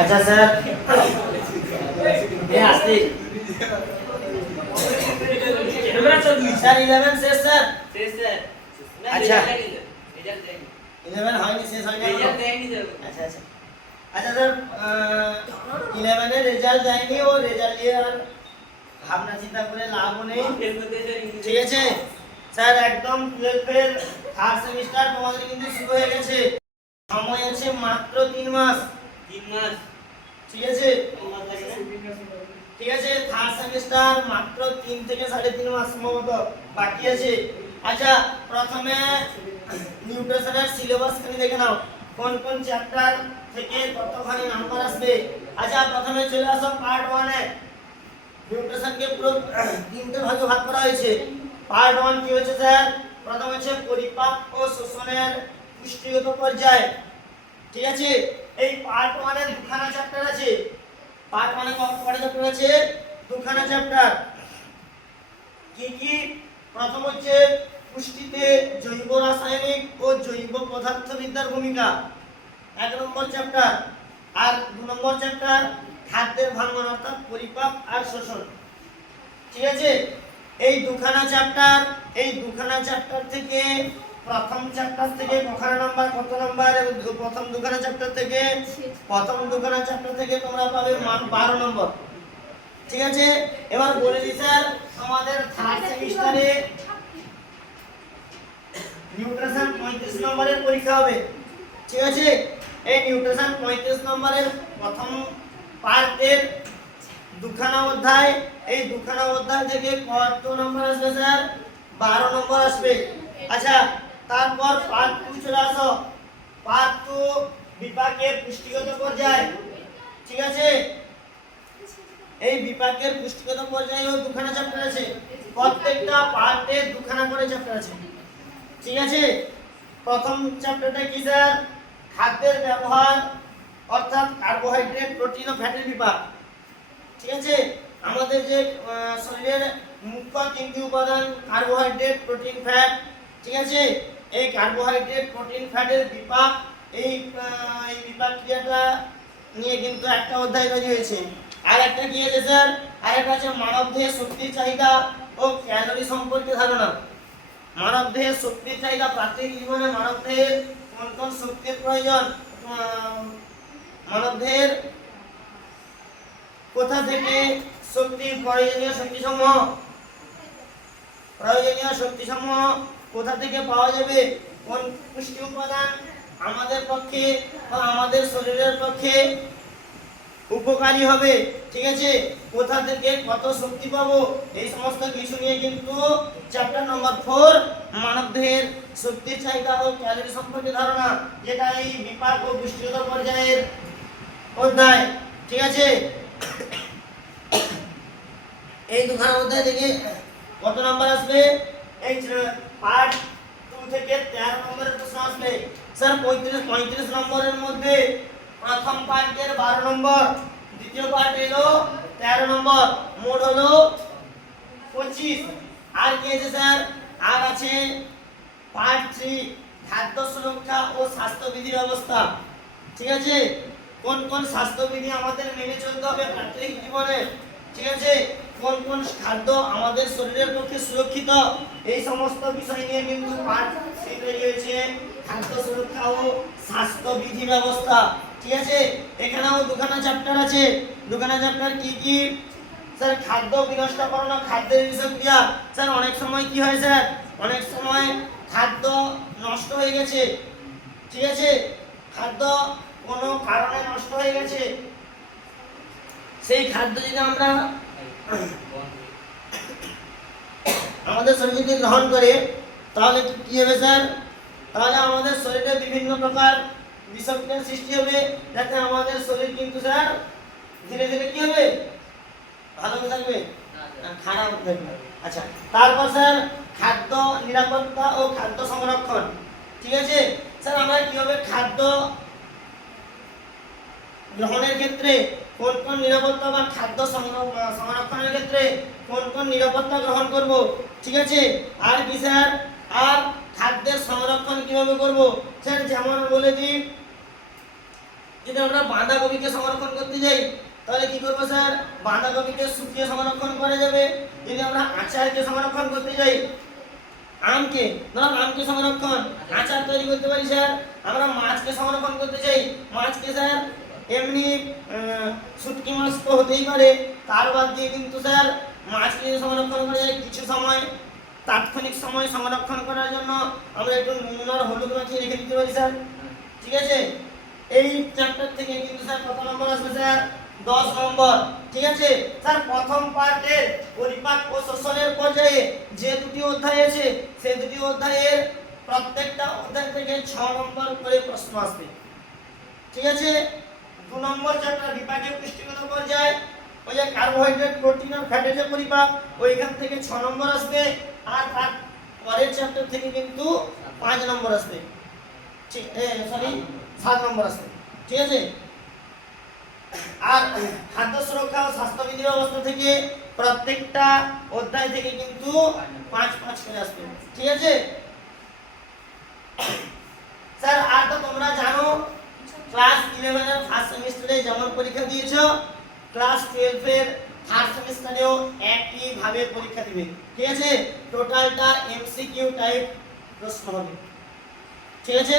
अच्छा सर ये आस्ते सर 11 से सर अच्छा 11 হয়নি শেষ হয়নি আচ্ছা আচ্ছা আচ্ছা স্যার 11 এর রেজাল্ট দেয়নি ও রেজাল্ট নিয়ে আর ভাবনা চিন্তা করে লাভ নেই ঠিক আছে স্যার একদম 12 এর থার্ড সেমিস্টার তোমাদের কিন্তু শুরু হয়ে গেছে সময় আছে মাত্র 3 মাস ঠিক আছে ঠিক আছে থার্ড সেমিস্টার মাত্র 3 থেকে 3.5 মাস সম্ভবত বাকি আছে আচ্ছা প্রথমে নিউট্রিশনের সিলেবাস খানি দেখে নাও কোন কোন চ্যাপ্টার থেকে কতখানি নাম্বার আসবে আচ্ছা প্রথমে চলে আসো পার্ট 1 এ নিউট্রিশনকে পুরো তিনটে ভাগে ভাগ করা হয়েছে পার্ট 1 কি হচ্ছে স্যার প্রথম হচ্ছে পরিপাক ও শোষণের পুষ্টিগত পর্যায় ঠিক আছে এই পার্ট 1 এর দুখানা চ্যাপ্টার আছে পার্ট 1 এ কয়টা চ্যাপ্টার আছে দুখানা চ্যাপ্টার কি কি প্রথম হচ্ছে পুষ্টিতে জৈব রাসায়নিক ও জৈব পদার্থবিদ্যার ভূমিকা এক নম্বর চ্যাপ্টার আর 2 নম্বর চ্যাপ্টার খাদ্যের ভাঙন অর্থাৎ পরিপাক আর শোষণ ঠিক আছে এই দুখানা চ্যাপ্টার থেকে প্রথম চ্যাপ্টার থেকে কখানা নাম্বার কত নাম্বার প্রথম দুখানা চ্যাপ্টার থেকে তোমরা পাবে মান 12 নম্বর ঠিক আছে এবার বলে দিই স্যার আমাদের থার্ড সেমিস্টারে নিউট্রিশন 35 নম্বরের পরীক্ষা হবে ঠিক আছে এই নিউট্রিশন 35 নম্বরের প্রথম পার্টের দুখানা অধ্যায় এই দুখানা অধ্যায় থেকে কত নম্বর আসবে স্যার 12 নম্বর আসবে আচ্ছা তারপর পার্ট 2 চলে আসো পার্ট 2 বিপাকের পুষ্টিগত পর্যায় ঠিক আছে এই বিপাকের পুষ্টিগত পর্যায়েও দুখানা চ্যাপ্টার আছে প্রত্যেকটা পার্টে দুখানা করে চ্যাপ্টার আছে ঠিক আছে প্রথম চ্যাপ্টারটা কি স্যার খাদ্যের ব্যবহার অর্থাৎ কার্বোহাইড্রেট প্রোটিন ও ফ্যাটের বিপাক ঠিক আছে আমাদের যে শরীরের মুখ্য তিনটি উপাদান কার্বোহাইড্রেট প্রোটিন ফ্যাট ঠিক আছে এই কার্বোহাইড্রেট প্রোটিন ফ্যাটের বিপাক এই বিপাক ক্রিয়াটা নিয়ে কিন্তু একটা অধ্যায় তৈরি হয়েছে আর একটা কি আছে স্যার আরেকটা আছে মানবদেহের শক্তির চাহিদা ও ক্যালোরি সম্পর্কে ধারণা মানবদেহের শক্তির চাহিদা প্রাকৃতিক জীবনে মানবদেহের কোন কোন শক্তির প্রয়োজন মানবদেহের কোথা থেকে প্রয়োজনীয় শক্তিসমূহ কোথা থেকে পাওয়া যাবে কোন পুষ্টি উপাদান আমাদের পক্ষে বা আমাদের শরীরের পক্ষে উপকারী হবে ঠিক আছে কোথা থেকে কত শক্তি পাবো এই সমস্ত কিছু নিয়ে কিন্তু চ্যাপ্টার নম্বর 4 মানবদেহের শক্তির চাহিদা ও ক্যালোরি সম্পর্কে ধারণা যেটা এই বিপাক ও পুষ্টিগত পর্যায়ের অধ্যায় ঠিক আছে এই দুখানা অধ্যায় থেকে কত নাম্বার আসবে এই পার্ট 2 থেকে 13 নম্বরের প্রশ্ন আসবে স্যার 35 নম্বরের মধ্যে প্রথম পার্টের 12 নম্বর দ্বিতীয় পার্ট হলো 13 নম্বর মোট হলো 25 আর কি আছে স্যার আর আছে পার্ট 3 খাদ্য সুরক্ষা ও স্বাস্থ্যবিধি ব্যবস্থা ঠিক আছে কোন কোন স্বাস্থ্যবিধি আমাদের মেনে চলতে হবে প্রাত্যহিক জীবনে ঠিক আছে কোন কোন খাদ্য আমাদের শরীরের পক্ষে সুরক্ষিত এই সমস্ত বিষয় নিয়ে কিন্তু পার্ট 3 তৈরি হয়েছে খাদ্য সুরক্ষা ও স্বাস্থ্যবিধি ব্যবস্থা ঠিক আছে এখানেও দুখানা চ্যাপ্টার আছে দুখানা চ্যাপ্টার কি কি স্যার খাদ্য বিনষ্টকরণ ও খাদ্যের বিষক্রিয়া স্যার অনেক সময় কি হয় স্যার অনেক সময় খাদ্য নষ্ট হয়ে গেছে ঠিক আছে খাদ্য কোনো কারণে নষ্ট হয়ে গেছে সেই খাদ্য যদি আমরা আমাদের শরীরে গ্রহণ করে তাহলে কি হবে স্যার তাহলে আমাদের শরীরে বিভিন্ন প্রকার বিষক্রিয়ার সৃষ্টি হবে যাতে আমাদের শরীর কিন্তু স্যার ধীরে ধীরে কি হবে ভালো থাকবে না খারাপ থাকবে আচ্ছা তারপর স্যার খাদ্য নিরাপত্তা ও খাদ্য সংরক্ষণ ঠিক আছে স্যার আমরা কিভাবে খাদ্য গ্রহণের ক্ষেত্রে কোন কোন নিরাপত্তা বা খাদ্য সংরক্ষণের ক্ষেত্রে কোন কোন নিরাপত্তা গ্রহণ করব ঠিক আছে আর কি স্যার আর খাদ্যের সংরক্ষণ কিভাবে করব স্যার যেমন বলে দিই যদি আমরা বাঁধাকপিকে সংরক্ষণ করতে যাই তাহলে কি করব স্যার, বাঁধাকপিকে শুকিয়ে সংরক্ষণ করা যাবে। যদি আমরা আচারকে সংরক্ষণ করতে যাই, আমকে সংরক্ষণ আচার তৈরি করতে পারি স্যার। আমরা মাছকে সংরক্ষণ করতে চাই, মাছকে স্যার এমনি শুটকি মাছ তো হতেই পারে, তার বাদ দিয়ে কিন্তু স্যার মাছকে সংরক্ষণ করা যায় কিছু সময়, তাৎক্ষণিক সময় সংরক্ষণ করার জন্য আমরা একটু নুন আর হলুদ মাখিয়ে রেখে দিতে পারি স্যার। ঠিক আছে, এই চ্যাপ্টার থেকে কিন্তু স্যার কত নম্বর আসবে স্যার, 10 নম্বর। ঠিক আছে স্যার, প্রথম পার্টের পরিপাক ও শোষণের পর্যায়ে যে দুটি অধ্যায় আছে সেই দুটি অধ্যায়ের প্রত্যেকটা অধ্যায় থেকে 6 নম্বর করে প্রশ্ন আসবে। ঠিক আছে, 2 নম্বর চ্যাপ্টার বিপাকীয় পুষ্টিগত পর্যায়, ওই যে কার্বোহাইড্রেট প্রোটিন আর ফ্যাটের যে পরিপাক, ওইখান থেকে 6 নম্বর আসবে। আর তার পরের চ্যাপ্টার থেকে কিন্তু 5 নম্বর আসবে, ঠিক 7 নম্বর আসবে। ঠিক আছে, আর খাদ্য সুরক্ষা ও স্বাস্থ্যবিধি ব্যবস্থা থেকে প্রত্যেকটা অধ্যায় থেকে কিন্তু 5 করে আসবে। ঠিক আছে স্যার, আর তো তোমরা জানো ক্লাস 11 এর ফার্স্ট সেমিস্টারে যেমন পরীক্ষা দিয়েছো, ক্লাস 12 এর থার্ড সেমিস্টারেও একই ভাবে পরীক্ষা দিবে। ঠিক আছে, টোটালটা এমসিকিউ টাইপ প্রশ্ন হবে। ঠিক আছে।